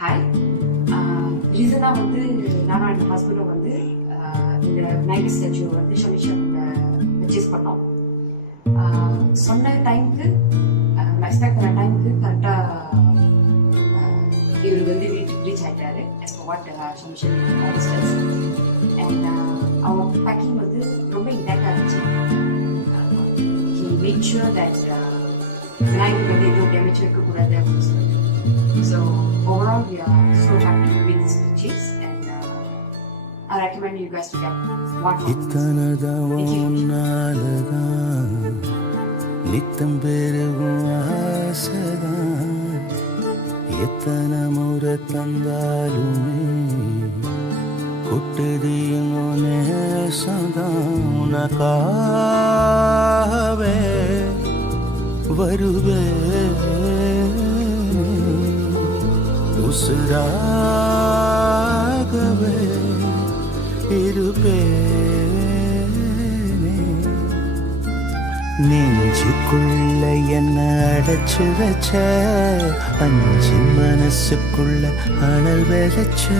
Hi. ரீசனாக வந்து நானும் என் ஹஸ்பண்டும் வந்து இந்த நைட்டி ஸ்டாச்சு வந்து ஷோனிஷாவில் பர்ச்சேஸ் பண்ணோம். சொன்ன டைமுக்கு எக்ஸ்பெக்ட் பண்ண டைமுக்கு கரெக்டாக இவர் வந்து வீட்டுக்கு ரீச் ஆகிட்டாரு. எஸ் ஃபார் வாட் ஷோனிஷா ஆல்ஸ்டர்ஸ் அண்ட் அவங்க பேக்கிங் வந்து ரொம்ப இன்டாக்டாக இருந்துச்சு. He make sure that Vinayagar வந்து எதுவும் டேமேஜ் வைக்கக்கூடாது அப்படின்னு சொல்லிட்டு. So overall, we are so happy with this purchase, and I recommend you guys to get one from this. நித்தம் பெருகும் ஆசைதான் எத்தனை முறை தந்தாலுமே கொட்டுதியும் நேசதான் உனக்காகவே வருவே உசுராகவே இருப்பேனே நெஞ்சுக்குள்ள என்ன அடைச்சு வச்ச அஞ்சு மனசுக்குள்ள அனல் விதைச்ச